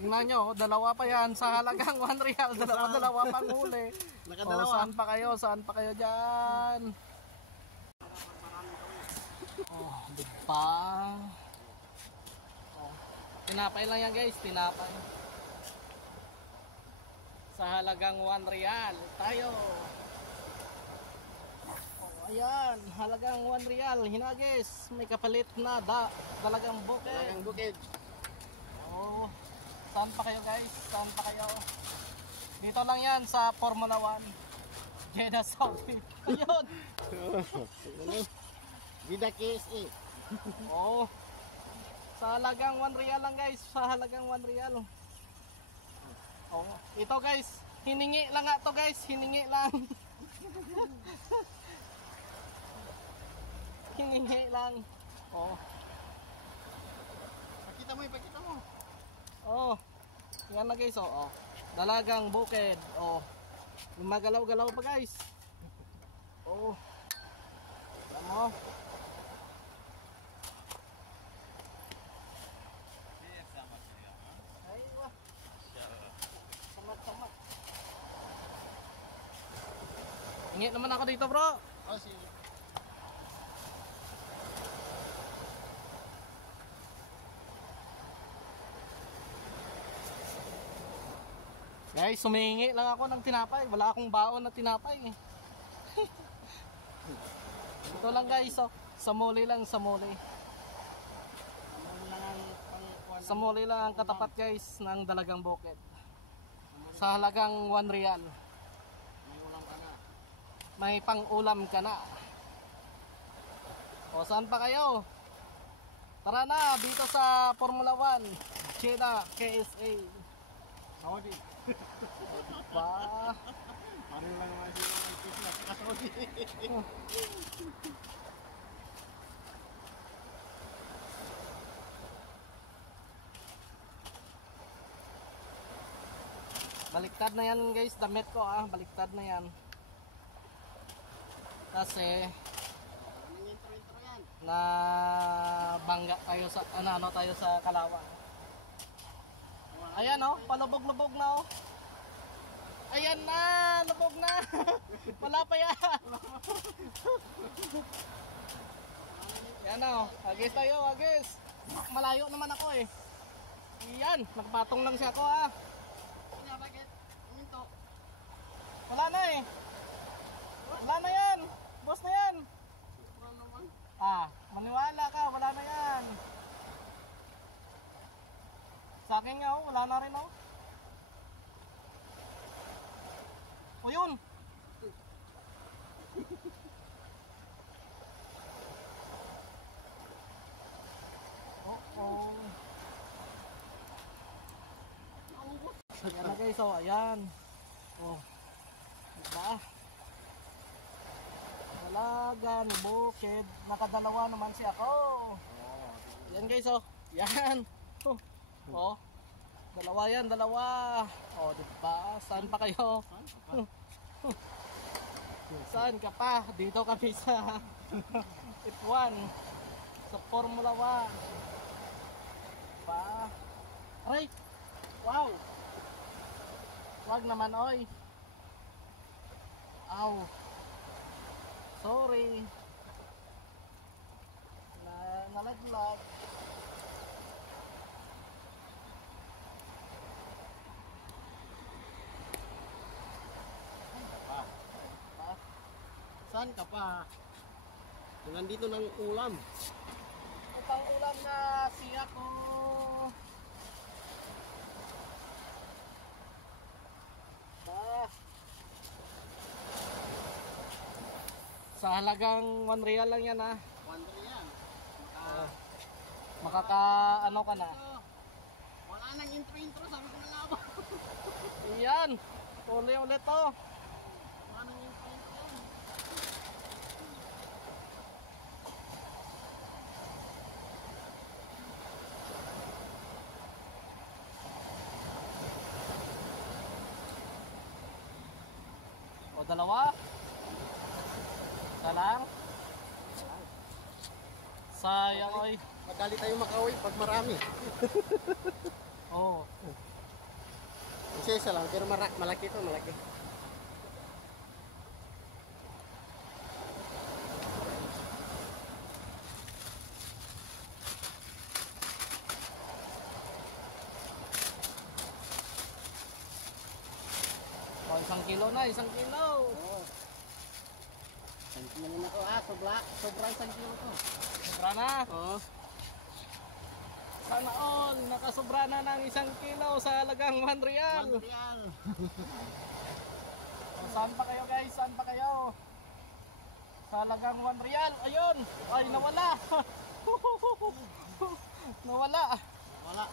Tingnan nyo, dalawa pa yan sa halagang 1 real. Dalawa pang huli. Nakadalawa. Oh, saan pa kayo? Saan pa kayo dyan? Oh, diba? Oh, tinapay lang yan guys, tinapay. Sa halagang 1 real tayo. Oh, ayan, halagang 1 real. Hinagis, may kapalit na dalagang bukid. Dalagang bukid. Oh, saan pa kayo guys? Saan pa kayo? Dito lang yan sa Formula 1. Jeddah, Saudi. Ayun. Vida KSA. Oh. Sa halagang 1 real lang guys. Sa halagang 1 real. Oh, ito guys. Hiningi lang nga to guys. Hiningi lang. Hiningi lang. Oh. Pakita mo, ipakita mo. Oh. Yan na guys. Oh. Dalagang bukid. Oh. Magalaw-galaw pa guys. Oh. Alam mo. Aywa. Samat-samat. Ingit naman ako dito bro. Oh, sige. Guys, sumingi lang ako ng tinapay. Wala akong baon na tinapay eh. Ito lang guys, oh. Sa muli lang, sa muli. Sa muli lang ang katapat guys ng dalagang bukid. Sa halagang 1 real. May ulam ka na. May pang-ulam ka na. O saan pa kayo? Tara na dito sa Formula 1. Jeddah, KSA. Saudi. Pa. Pareho lang naman sila ng Kisna sa Saudi. Baliktad na yan guys, damit ko ah, baliktad na yan. Kasi Anong intro yan? na bangga tayo sa ano tayo sa Kalawang. Ayan oh, palubog-lubog na oh. Ayan na, lubog na. Wala pa yan. Yan oh, agis tayo, agis. Malayo naman ako eh. Iyan, nagpatong lang siya ako ah. Ano, bakit? Minto. Wala na eh. Wala na yan. Boss na yan. Wala naman. Ah, maniwala ka, wala na yan. Sa akin nga oh, wala na rin oh. O yun. Oh. Ayan na guys oh, ayan. Oh. Diba? Dalagan, bukid. Nakadalawa naman siya ako. Yan guys oh. Yan. Oh. Dalawa yan, dalawa. Oh, diba? Saan pa kayo? Saan ka pa? Dito kami sa F1. Sa Formula 1. Pa. Aray! Wow! Wag naman oy. Aw. Sorry. Nalaglag. Saan ka pa? Kung nandito ng ulam. Upang ulam na siya ko. Sa halagang 1 real lang yan ha. Wonder yan. Makaka ano ka na. Wala nang intro, sabi ko na nga ba? Iyan. Ulit to. Wala nang intro yan. O dalawa. Isa lang. Sayang oy. Madali tayo makauwi pag marami. Oh. isa lang, pero malaki to, malaki. O, 1 kilo na, 1 kilo. Oo. 1 kilo na to, sobra 1 kilo to. Sobra na. Oo. Sana all, nakasobra na ng 1 kilo sa halagang 1 real. Real. O, saan pa kayo guys? Saan pa kayo? Sa halagang 1 real. Ayun. Ay, nawala. Nawala. Wala.